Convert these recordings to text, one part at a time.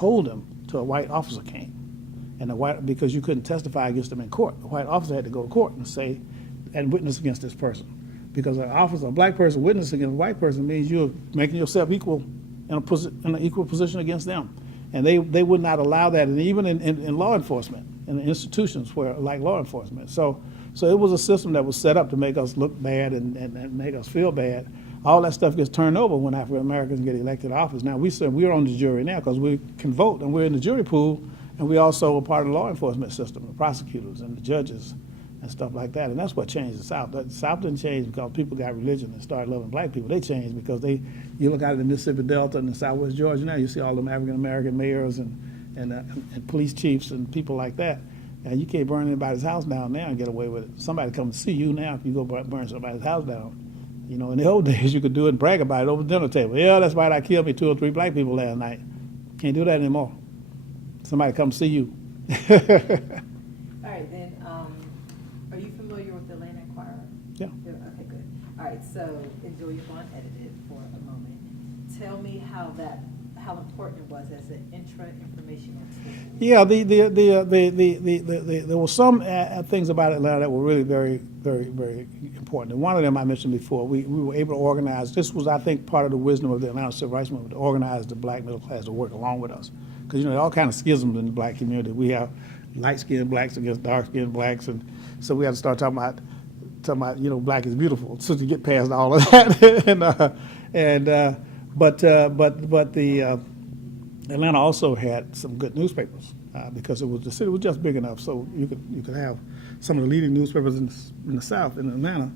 hold him till a white officer came. And because you couldn't testify against him in court, the white officer had to go to court and witness against this person. Because a black person witnessing against a white person means you're making yourself equal in an equal position against them. And they would not allow that, and even in law enforcement, in institutions like law enforcement. So it was a system that was set up to make us look bad and make us feel bad. All that stuff gets turned over when African Americans get elected to office. Now we're on the jury now because we can vote and we're in the jury pool, and we also are part of the law enforcement system, the prosecutors and the judges and stuff like that. And that's what changed the South. The South didn't change because people got religion and started loving black people. They changed because you look out at the Mississippi Delta and the Southwest Georgia now, you see all them African American mayors and police chiefs and people like that. And you can't burn anybody's house down now and get away with it. Somebody comes to see you now if you go burn somebody's house down. You know, in the old days you could do it and brag about it over the dinner table. Yeah, that's right, I killed me 2 or 3 black people last night. Can't do that anymore. Somebody come see you. All right, then, are you familiar with the Atlanta Inquirer? Yeah. Okay, good. All right, so enjoy your bond edited for a moment. Tell me how important it was as an intra-informational tool. Yeah, there were some things about Atlanta that were really very, very, very important. And one of them I mentioned before. We were able to organize. This was, I think, part of the wisdom of the Atlanta Civil Rights Movement, to organize the black middle class to work along with us. Because, there are all kinds of schisms in the black community. We have light-skinned blacks against dark-skinned blacks, and so we had to start talking about black is beautiful, so to get past all of that. But the Atlanta also had some good newspapers because the city was just big enough, so you could have some of the leading newspapers in the South in Atlanta,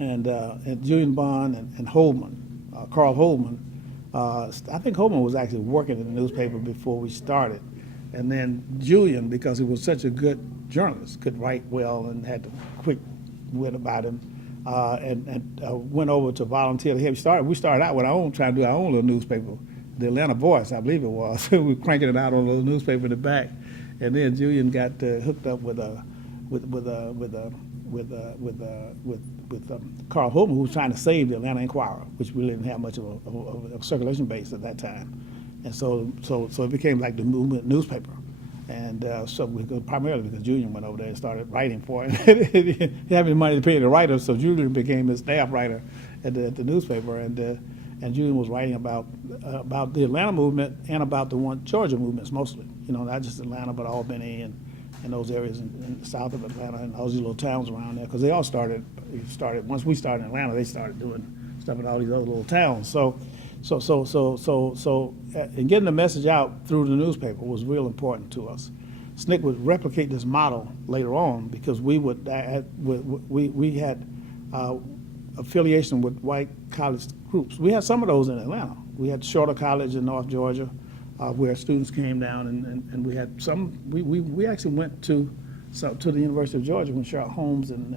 and Julian Bond and Holman, Carl Holman. I think Holman was actually working in the newspaper before we started, and then Julian, because he was such a good journalist, could write well and had the quick wit about him. Went over to volunteer. We started out with trying to do our own little newspaper, the Atlanta Voice, I believe it was. We were cranking it out on a little newspaper in the back, and then Julian got hooked up with Carl Holman, who was trying to save the Atlanta Inquirer, which really didn't have much of a circulation base at that time, and so it became like the movement newspaper. And primarily because Julian went over there and started writing for it. He didn't have any money to pay the writer, so Julian became the staff writer at the newspaper. And Julian was writing about the Atlanta movement and about the Georgia movements mostly. Not just Atlanta, but Albany and those areas in the south of Atlanta and all these little towns around there. Because they all started once we started in Atlanta, they started doing stuff in all these other little towns. So and getting the message out through the newspaper was real important to us. SNCC would replicate this model later on because we had affiliation with white college groups. We had some of those in Atlanta. We had Shorter College in North Georgia, where students came down, and we had some. We actually went to the University of Georgia when Charlotte Holmes and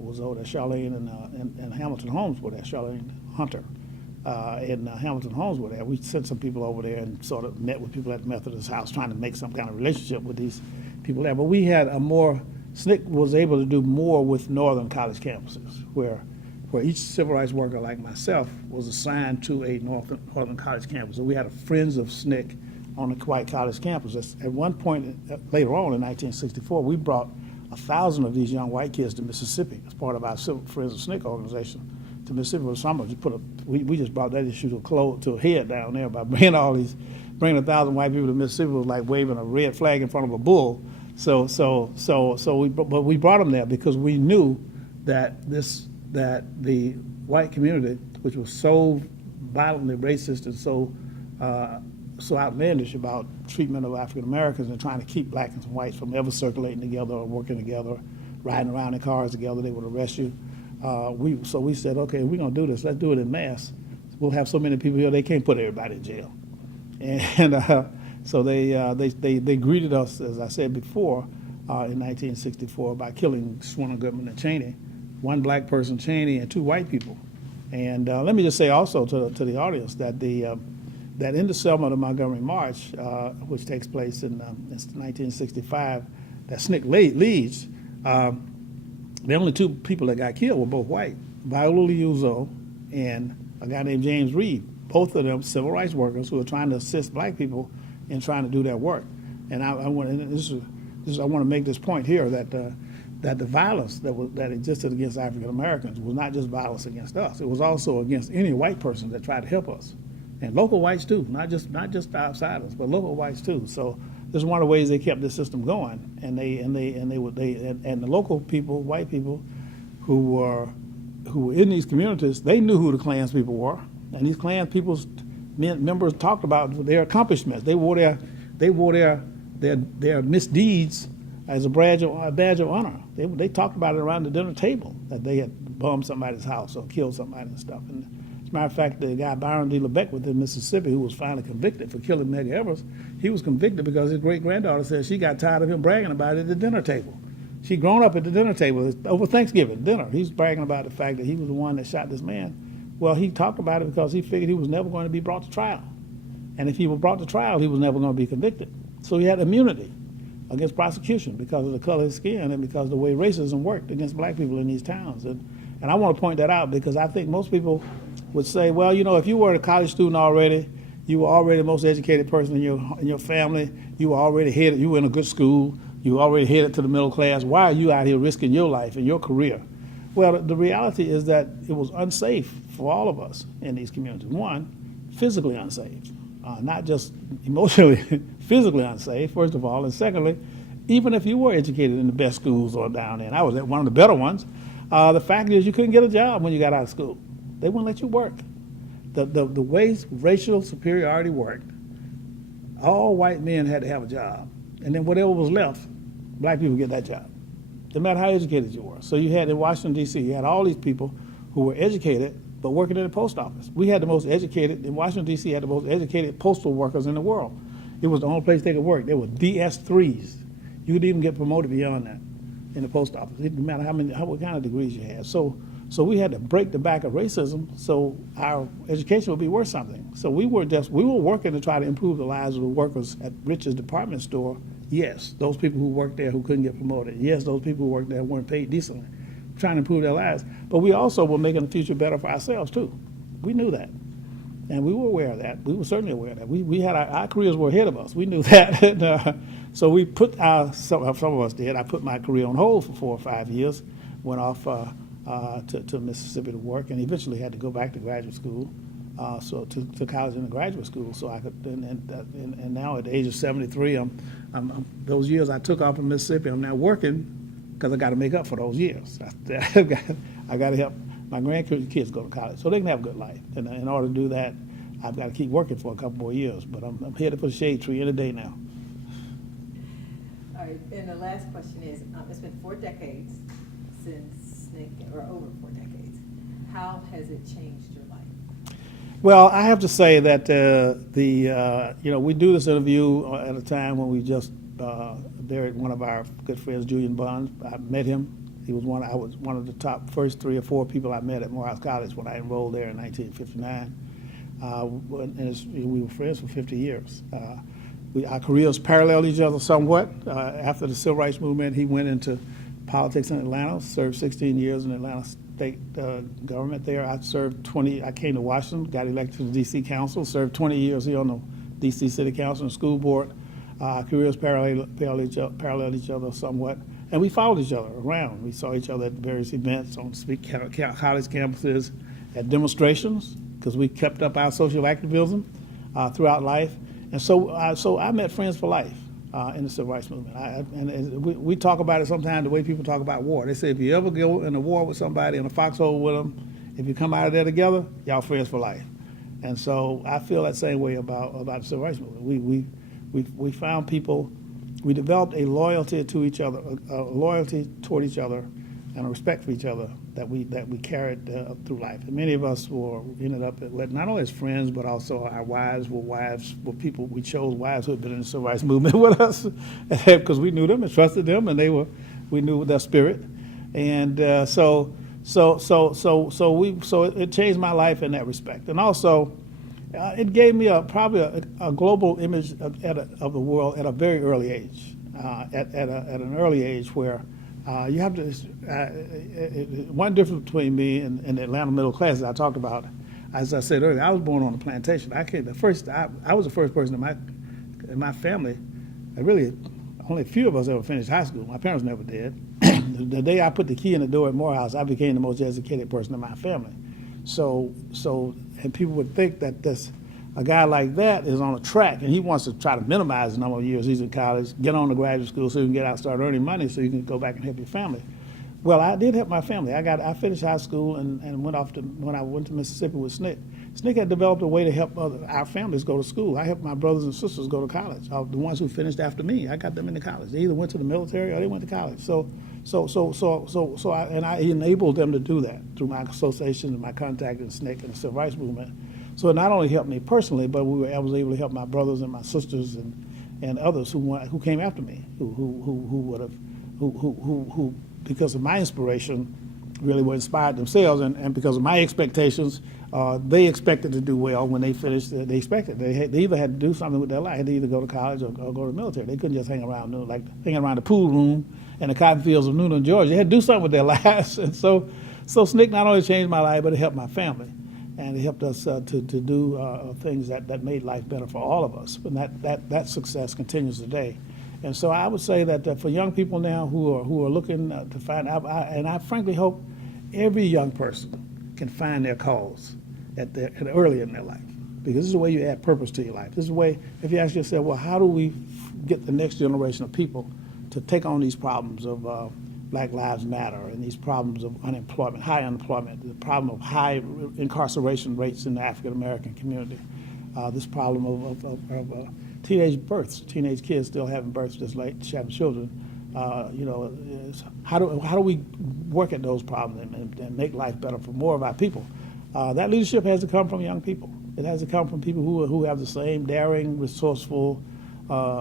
was over there. Charlene and Hamilton Holmes were there. Charlene Hunter and Hamilton Holmes were there. We sent some people over there and sort of met with people at the Methodist House trying to make some kind of relationship with these people there. But we had SNCC was able to do more with northern college campuses where each civil rights worker like myself was assigned to a northern college campus. So we had a Friends of SNCC on the white college campus. At one point later on in 1964, we brought 1,000 of these young white kids to Mississippi as part of our Friends of SNCC organization. To Mississippi for summer, we just brought that issue to a head down there by bringing 1,000 white people to Mississippi was like waving a red flag in front of a bull. But we brought them there because we knew that the white community, which was so violently racist and so outlandish about treatment of African Americans and trying to keep blacks and whites from ever circulating together or working together, riding around in cars together, they would arrest you. So we said, okay, we're going to do this. Let's do it in mass. We'll have so many people here, they can't put everybody in jail. And so they greeted us, as I said before, in 1964 by killing Swinton, Goodman, and Cheney, one black person, Cheney, and 2 white people. And let me just say also to the audience that that in the Selma to Montgomery March, which takes place in 1965, that SNCC leads, the only 2 people that got killed were both white, Viola Liuzzo and a guy named James Reed, both of them civil rights workers who are trying to assist black people in trying to do their work. And I want to make this point here that the violence that existed against African Americans was not just violence against us. It was also against any white person that tried to help us, and local whites too, not just outsiders, but local whites too. So this is one of the ways they kept this system going, and the local people, white people, who were in these communities, they knew who the Klans people were, and these Klan people's members talked about their accomplishments. They wore their misdeeds as a badge of honor. They talked about it around the dinner table, that they had bombed somebody's house or killed somebody and stuff. And as a matter of fact, the guy Byron D. LeBeck within Mississippi, who was finally convicted for killing Medgar Evers, he was convicted because his great-granddaughter said she got tired of him bragging about it at the dinner table. She'd grown up at the dinner table over Thanksgiving dinner. He's bragging about the fact that he was the one that shot this man. Well, he talked about it because he figured he was never going to be brought to trial. And if he were brought to trial, he was never going to be convicted. So he had immunity against prosecution because of the color of his skin and because of the way racism worked against black people in these towns. And I want to point that out because I think most people would say, well, you know, if you were a college student already, you were already the most educated person in your family, you were already headed, you were in a good school, you were already headed to the middle class, why are you out here risking your life and your career? Well, the reality is that it was unsafe for all of us in these communities. One, physically unsafe. Not just emotionally, physically unsafe, first of all. And secondly, even if you were educated in the best schools or down there, and I was at one of the better ones, the fact is you couldn't get a job when you got out of school. They wouldn't let you work. The way racial superiority worked, all white men had to have a job. And then whatever was left, black people get that job, no matter how educated you were. So you had in Washington, D.C., you had all these people who were educated but working in the post office. We had the most educated, in Washington, D.C., had the most educated postal workers in the world. It was the only place they could work. They were DS3s. You could even get promoted beyond that in the post office. It didn't matter what kind of degrees you had. So we had to break the back of racism so our education would be worth something. So we were working to try to improve the lives of the workers at Rich's department store. Yes, those people who worked there who couldn't get promoted. Yes, those people who worked there weren't paid decently, trying to improve their lives. But we also were making the future better for ourselves too. We knew that. And we were aware of that. We were certainly aware of that. We had our careers were ahead of us. We knew that. And, so we put some of us did. I put my career on hold for 4 or 5 years, went off to Mississippi to work, and eventually had to go back to graduate school, to college and graduate school. So I could, and now at the age of 73, those years I took off from Mississippi, I'm now working because I got to make up for those years. I got to help my grandkids go to college so they can have a good life. And in order to do that, I've got to keep working for a couple more years. But I'm headed for the shade tree any day now. All right, and the last question is, it's been 4 decades since SNCC, or over 4 decades. How has it changed your life? Well, I have to say that we do this interview at a time when we just buried one of our good friends, Julian Bonds. I met him. I was one of the top first 3 or 4 people I met at Morehouse College when I enrolled there in 1959. And we were friends for 50 years. Our careers paralleled each other somewhat. After the Civil Rights Movement, he went into politics in Atlanta, served 16 years in the Atlanta state government there. I served 20, I came to Washington, got elected to the D.C. Council, served 20 years here on the D.C. City Council and School Board. Our careers paralleled each other somewhat. And we followed each other around. We saw each other at various events on college campuses, at demonstrations, because we kept up our social activism throughout life. And so I met friends for life in the Civil Rights Movement. And we talk about it sometimes the way people talk about war. They say if you ever go in a war with somebody in a foxhole with them, if you come out of there together, y'all friends for life. And so I feel that same way about the Civil Rights Movement. We found people, we developed a loyalty to each other, a loyalty toward each other, and a respect for each other that we carried through life. And many of us ended up not only as friends, but also our wives were people, we chose wives who had been in the Civil Rights Movement with us because we knew them and trusted them, and we knew their spirit. And so it changed my life in that respect. And also, it gave me probably a global image of the world at a very early age, at an early age where you have to, one difference between me and the Atlanta middle class that I talked about, as I said earlier, I was born on a plantation. I was the first person in my family. Really, only a few of us ever finished high school. My parents never did. The day I put the key in the door at Morehouse, I became the most educated person in my family. And people would think that a guy like that is on a track, and he wants to try to minimize the number of years he's in college, get on to graduate school so you can get out and start earning money so you can go back and help your family. Well, I did help my family. I finished high school and went off to, when I went to Mississippi with SNCC. SNCC had developed a way to help our families go to school. I helped my brothers and sisters go to college. The ones who finished after me, I got them into college. They either went to the military or they went to college. I enabled them to do that through my association and my contact in SNCC and the civil rights movement. So it not only helped me personally, but I was able to help my brothers and my sisters and others who came after me, who because of my inspiration, really were inspired themselves, and because of my expectations, they expected to do well when they finished. They expected they either had to do something with their life, had to either go to college or go to the military. They couldn't just hang around the pool room in the cotton fields of Newnan, Georgia. They had to do something with their lives, and so SNCC not only changed my life, but it helped my family, and it helped us to do things that made life better for all of us. And that success continues today. And so I would say that for young people now who are looking to find out, and I frankly hope every young person can find their cause early in their life, because this is the way you add purpose to your life. This is the way, if you ask yourself, well, how do we get the next generation of people to take on these problems of Black Lives Matter and these problems of unemployment, high unemployment, the problem of high incarceration rates in the African American community, this problem of teenage births, teenage kids still having births this late, having children. How do we work at those problems and make life better for more of our people? That leadership has to come from young people. It has to come from people who have the same daring, resourceful,